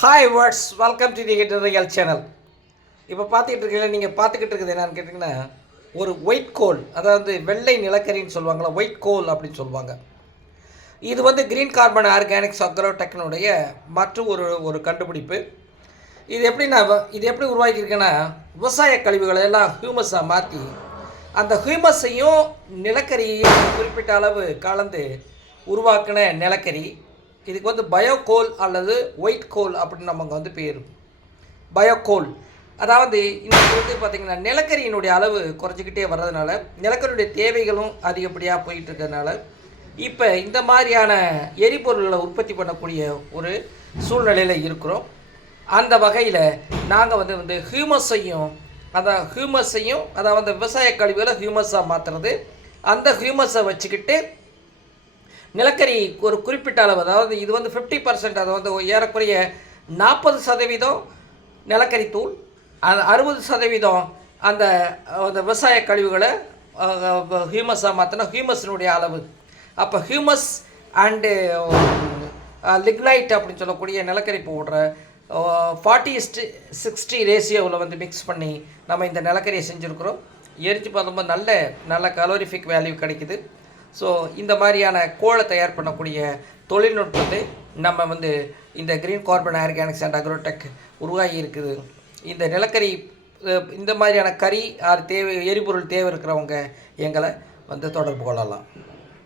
Hi words welcome to the real channel இப்போ பார்த்துக்கிட்டு இருக்கீங்களா? நீங்கள் பார்த்துக்கிட்டு இருக்குது என்னன்னு கேட்டிங்கன்னா ஒரு ஒயிட் கோல் அதாவது வெள்ளை நிலக்கரின்னு சொல்லுவாங்களா ஒயிட் கோல் அப்படின்னு சொல்லுவாங்க. இது வந்து கிரீன் கார்பன் ஆர்கானிக்ஸ் அக்ரோடெக்னுடைய மற்றும் ஒரு ஒரு கண்டுபிடிப்பு. இது எப்படின்னா நான் இது எப்படி உருவாக்கியிருக்கேன்னா விவசாய கழிவுகளை எல்லாம் ஹியூமஸாக மாற்றி அந்த ஹியூமஸையும் நிலக்கரியையும் குறிப்பிட்ட அளவு கலந்து உருவாக்கின நிலக்கரி. இதுக்கு வந்து பயோகோல் அல்லது ஒயிட் கோல் அப்படின்னு நமக்கு வந்து பேர். பயோகோல் அதாவது இன்னைக்கு வந்து பார்த்திங்கன்னா நிலக்கரியினுடைய அளவு குறைஞ்சிக்கிட்டே வர்றதுனால நிலக்கரியுடைய தேவைகளும் அதிகப்படியாக போயிட்டு இருக்கிறதுனால இப்போ இந்த மாதிரியான எரிபொருள்களை உற்பத்தி பண்ணக்கூடிய ஒரு சூழ்நிலையில் இருக்கிறோம். அந்த வகையில் நாங்கள் வந்து வந்து ஹியூமஸையும் அதான் ஹியூமஸையும் அதாவது விவசாய கழிவுகளை ஹியூமஸாக மாற்றுறது அந்த ஹியூமஸை வச்சுக்கிட்டு நிலக்கரி ஒரு குறிப்பிட்ட அளவு அதாவது இது வந்து ஃபிஃப்டி பர்சன்ட் அது வந்து ஏறக்குறைய நாற்பது சதவீதம் நிலக்கரி தூள் அது அறுபது சதவீதம் அந்த அந்த விவசாய கழிவுகளை ஹியூமஸாக மாற்றினா ஹியூமஸினுடைய அளவு. அப்போ ஹியூமஸ் அண்டு லிக்னைட் அப்படின்னு சொல்லக்கூடிய நிலக்கரி பவுடரை ஃபார்ட்டிஸ்ட்டி சிக்ஸ்டி ரேஷியோவில் வந்து மிக்ஸ் பண்ணி நம்ம இந்த நிலக்கரியை செஞ்சுருக்குறோம். எரிச்சு பார்க்கும்போது நல்ல நல்ல கலோரிஃபிக் வேல்யூ கிடைக்குது. ஸோ இந்த மாதிரியான கோலை தயார் பண்ணக்கூடிய தொழில்நுட்பத்தை நம்ம வந்து இந்த green carbon organics and agrotech உருவாகி இருக்குது. இந்த நிலக்கரி இந்த மாதிரியான கறி ஆறு தேவை எரிபொருள் தேவை இருக்கிறவங்க எங்களை வந்து தொடர்பு கொள்ளலாம்.